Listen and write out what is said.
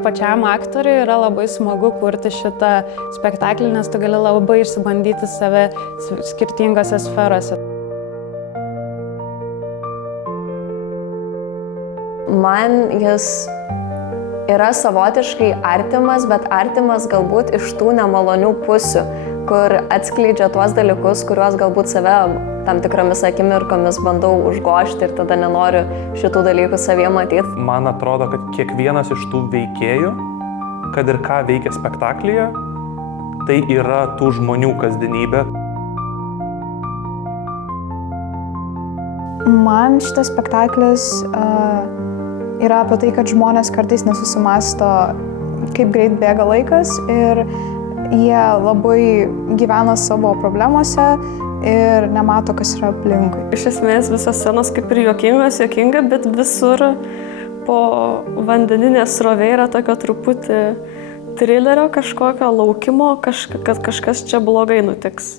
Pačiam aktoriui yra labai smagu kurti šitą spektaklį, nes tu gali labai išsibandyti save skirtingose sferose. Man jis yra savotiškai artimas, bet artimas galbūt iš tų nemalonių pusių, kur atskleidžia tuos dalykus, kuriuos galbūt save tam tikromis akimirkomis bandau užgožti ir tada nenoriu šitų dalykų savyje matyti. Man atrodo, kad kiekvienas iš tų veikėjų, kad ir ką veikia spektaklyje, tai yra tų žmonių kasdienybė. Man šitas spektaklis yra apie tai, kad žmonės kartais nesusimąsto, kaip greit bėga laikas ir jie labai gyvena savo problemose ir nemato, kas yra aplinkui. Iš esmės visos scenos kaip ir juokinga, bet visur po vandeninė srovė yra tokio truputį trilerio, kažkokio laukimo, kad kažkas čia blogai nutiks.